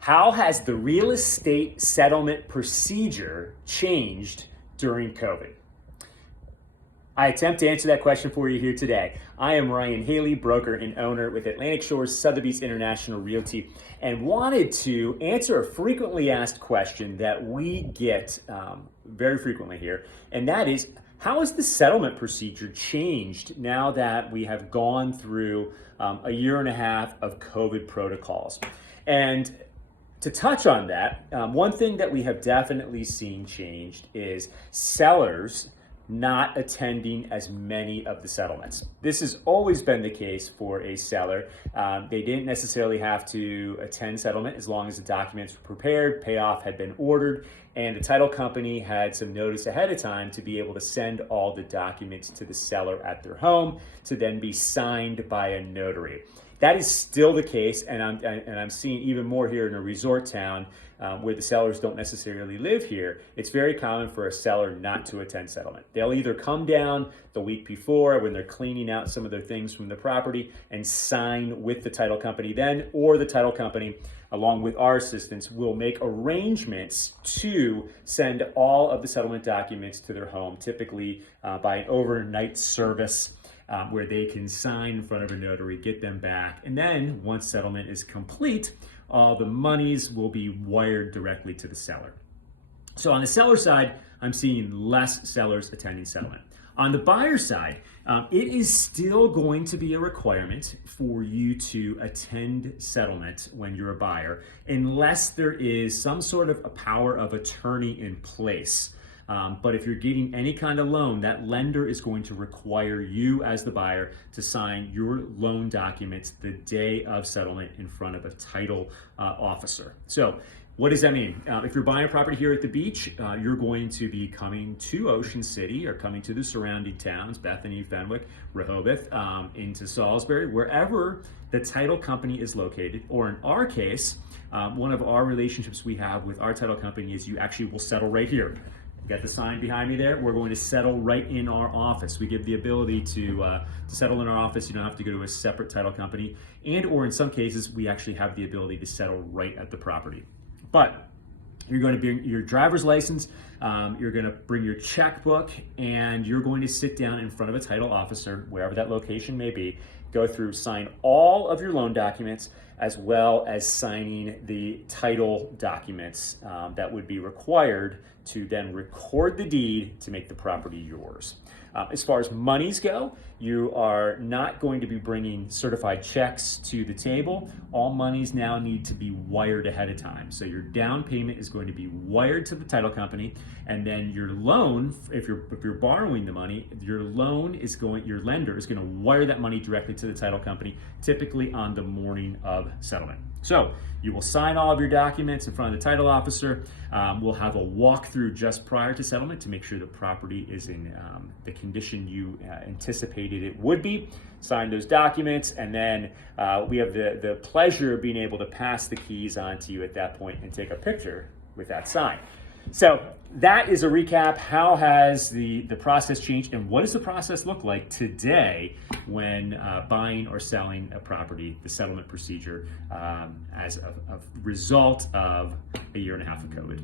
How has the real estate settlement procedure changed during COVID? I attempt to answer that question for you here today. I am Ryan Haley, broker and owner with Atlantic Shores Sotheby's International Realty, and wanted to answer a frequently asked question that we get very frequently here, and that is, how has the settlement procedure changed now that we have gone through a year and a half of COVID protocols? And to touch on that, one thing that we have definitely seen changed is sellers not attending as many of the settlements. This has always been the case for a seller. They didn't necessarily have to attend settlement as long as the documents were prepared, payoff had been ordered, and the title company had some notice ahead of time to be able to send all the documents to the seller at their home to then be signed by a notary. That is still the case, and I'm seeing even more here in a resort town where the sellers don't necessarily live here. It's very common for a seller not to attend settlement. They'll either come down the week before when they're cleaning out some of their things from the property and sign with the title company then, or the title company, along with our assistants, will make arrangements to send all of the settlement documents to their home, typically by an overnight service. Where they can sign in front of a notary, get them back, and then once settlement is complete, all the monies will be wired directly to the seller. So on the seller side, I'm seeing less sellers attending settlement. On the buyer side, it is still going to be a requirement for you to attend settlement when you're a buyer, unless there is some sort of a power of attorney in place. But if you're getting any kind of loan, that lender is going to require you as the buyer to sign your loan documents the day of settlement in front of a title officer. So what does that mean? If you're buying a property here at the beach, you're going to be coming to Ocean City or coming to the surrounding towns, Bethany, Fenwick, Rehoboth, into Salisbury, wherever the title company is located. Or in our case, one of our relationships we have with our title company is you actually will settle right here. Got the sign behind me there. We're going to settle right in our office. We give the ability to settle in our office. You don't have to go to a separate title company, and or in some cases, we actually have the ability to settle right at the property. But you're going to bring your driver's license, you're going to bring your checkbook, and you're going to sit down in front of a title officer, wherever that location may be, go through, sign all of your loan documents, as well as signing the title documents that would be required to then record the deed to make the property yours. As far as monies go, you are not going to be bringing certified checks to the table. All monies now need to be wired ahead of time. So your down payment is going to be wired to the title company, and then your loan, if you're borrowing the money, your lender is going to wire that money directly to the title company, typically on the morning of settlement. So you will sign all of your documents in front of the title officer. We'll have a walkthrough just prior to settlement to make sure the property is in the condition you anticipated it would be. Sign those documents, and then we have the pleasure of being able to pass the keys on to you at that point and take a picture with that sign. So that is a recap. How has the process changed, and what does the process look like today when buying or selling a property, the settlement procedure as a result of a year and a half of COVID?